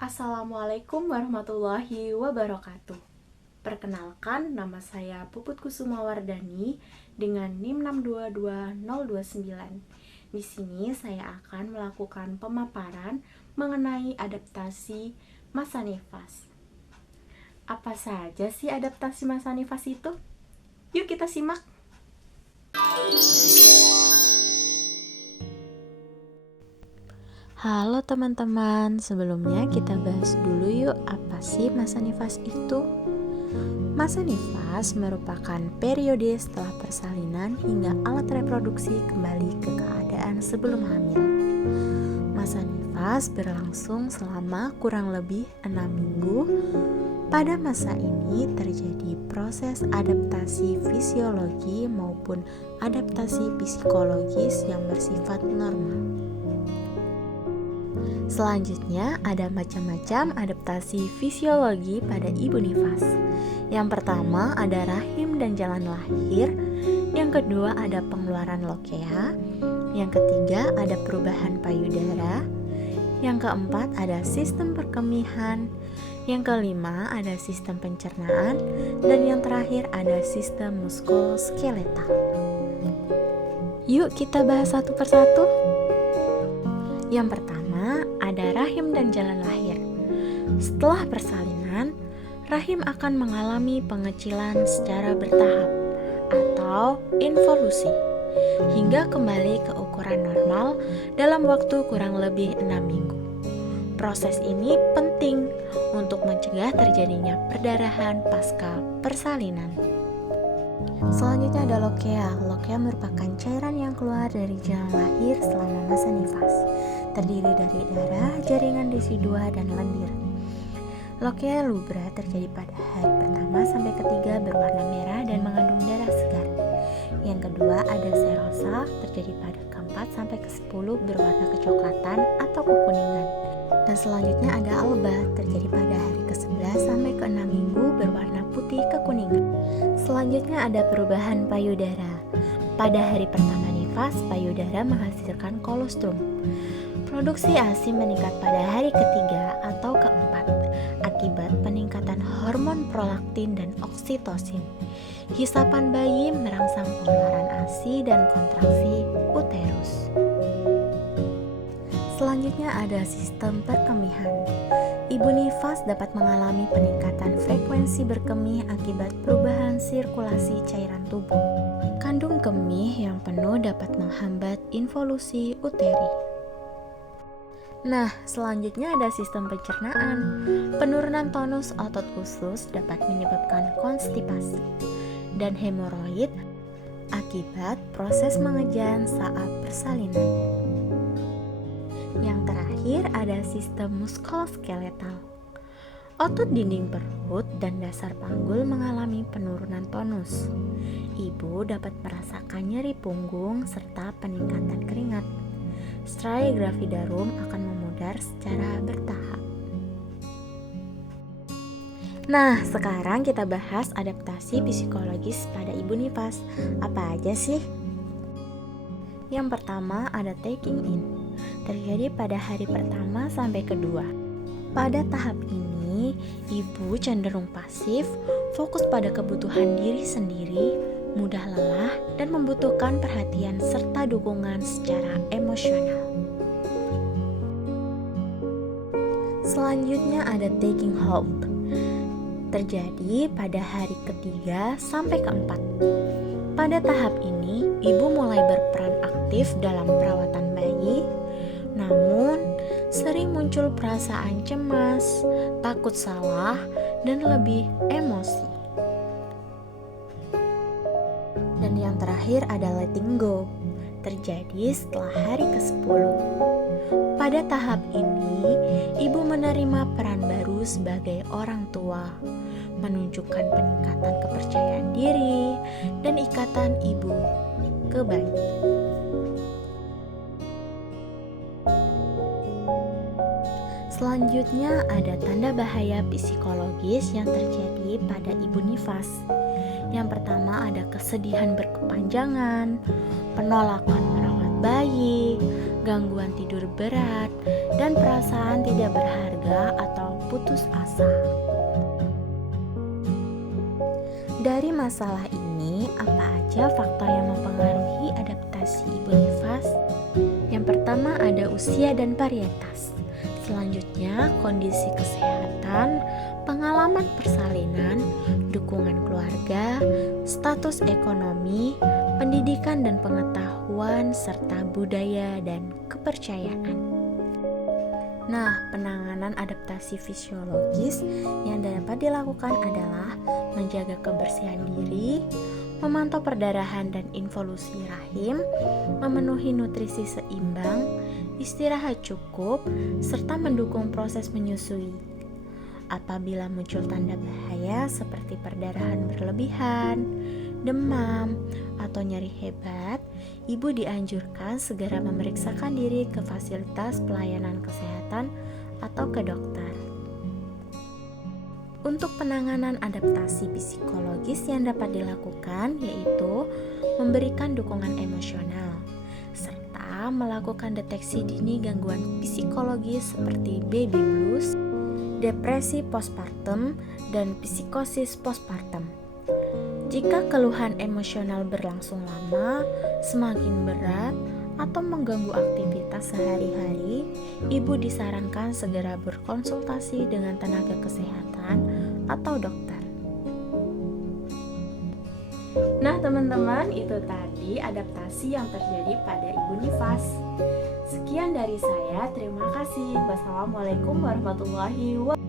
Assalamualaikum warahmatullahi wabarakatuh. Perkenalkan, nama saya Puput Kusuma Wardani dengan NIM 622029. Di sini saya akan melakukan pemaparan mengenai adaptasi masa nifas. Apa saja sih adaptasi masa nifas itu? Yuk kita simak. Halo teman-teman, sebelumnya kita bahas dulu yuk apa sih masa nifas itu. Masa nifas merupakan periode setelah persalinan hingga alat reproduksi kembali ke keadaan sebelum hamil. Masa nifas berlangsung selama kurang lebih 6 minggu. Pada masa ini terjadi proses adaptasi fisiologi maupun adaptasi psikologis yang bersifat normal. Selanjutnya ada macam-macam adaptasi fisiologi pada ibu nifas. Yang pertama ada rahim dan jalan lahir. Yang kedua ada pengeluaran lokea. Yang ketiga ada perubahan payudara. Yang keempat ada sistem perkemihan. Yang kelima ada sistem pencernaan. Dan yang terakhir ada sistem muskuloskeletal. Yuk kita bahas satu persatu. Yang pertama ada rahim dan jalan lahir. Setelah persalinan, rahim akan mengalami pengecilan secara bertahap atau involusi hingga kembali ke ukuran normal dalam waktu kurang lebih 6 minggu. Proses ini penting untuk mencegah terjadinya perdarahan pasca persalinan. Selanjutnya ada lokea. Lokea merupakan cairan yang keluar dari jalan lahir selama masa nifas. Terdiri dari darah, jaringan desidua, dan lendir. Lokea lubra terjadi pada hari pertama sampai ketiga berwarna merah dan mengandung darah segar. Yang kedua ada serosa terjadi pada keempat sampai ke-10 berwarna kecoklatan atau kekuningan. Dan selanjutnya ada alba terjadi pada hari ke-11 sampai ke-6 minggu berwarna putih kekuningan. Selanjutnya ada perubahan payudara. Pada hari pertama nifas, payudara menghasilkan kolostrum. Produksi ASI meningkat pada hari ketiga atau keempat akibat peningkatan hormon prolaktin dan oksitosin. Hisapan bayi merangsang pengeluaran ASI dan kontraksi uterus. Selanjutnya ada sistem perkemihan. Ibu nifas dapat mengalami peningkatan frekuensi berkemih akibat perubahan sirkulasi cairan tubuh. Kandung kemih yang penuh dapat menghambat involusi uteri. Nah, selanjutnya ada sistem pencernaan. Penurunan tonus otot usus dapat menyebabkan konstipasi dan hemoroid akibat proses mengejan saat persalinan. Yang terakhir ada sistem muskuloskeletal. Otot dinding perut dan dasar panggul mengalami penurunan tonus. Ibu dapat merasakan nyeri punggung serta peningkatan keringat. Strai gravidarum akan memudar secara bertahap. Nah, sekarang kita bahas adaptasi psikologis pada ibu nifas. Apa aja sih? Yang pertama ada taking in. Terjadi pada hari pertama sampai kedua. Pada tahap ini, ibu cenderung pasif, fokus pada kebutuhan diri sendiri, mudah lelah, dan membutuhkan perhatian serta dukungan secara emosional. Selanjutnya ada taking hold. Terjadi pada hari ketiga sampai keempat. Pada tahap ini, ibu mulai berperan aktif dalam perawatan bayi, namun sering muncul perasaan cemas, takut salah, dan lebih emosi. Dan yang terakhir ada letting go. Terjadi setelah hari ke-10. Pada tahap ini, ibu menerima peran baru sebagai orang tua, menunjukkan peningkatan kepercayaan diri dan ikatan ibu ke bayi. Selanjutnya ada tanda bahaya psikologis yang terjadi pada ibu nifas. Yang pertama ada kesedihan berkepanjangan, penolakan merawat bayi, gangguan tidur berat, dan perasaan tidak berharga atau putus asa. Dari masalah ini, apa aja faktor yang mempengaruhi adaptasi Ibu Nifas? Yang pertama ada usia dan varietas. Selanjutnya kondisi kesehatan, pengalaman persalinan, dukungan keluarga, status ekonomi, pendidikan dan pengetahuan, serta budaya dan kepercayaan. Nah, penanganan adaptasi fisiologis yang dapat dilakukan adalah menjaga kebersihan diri, memantau perdarahan dan involusi rahim, memenuhi nutrisi seimbang, istirahat cukup, serta mendukung proses menyusui. Apabila muncul tanda bahaya seperti perdarahan berlebihan, demam, atau nyeri hebat, ibu dianjurkan segera memeriksakan diri ke fasilitas pelayanan kesehatan atau ke dokter. Untuk penanganan adaptasi psikologis yang dapat dilakukan yaitu memberikan dukungan emosional, serta melakukan deteksi dini gangguan psikologis seperti baby blues, depresi postpartum, dan psikosis postpartum. Jika keluhan emosional berlangsung lama, semakin berat, atau mengganggu aktivitas sehari-hari, ibu disarankan segera berkonsultasi dengan tenaga kesehatan atau dokter. Nah teman-teman, itu tadi adaptasi yang terjadi pada Ibu Nifas. Sekian dari saya, terima kasih. Wassalamualaikum warahmatullahi wabarakatuh.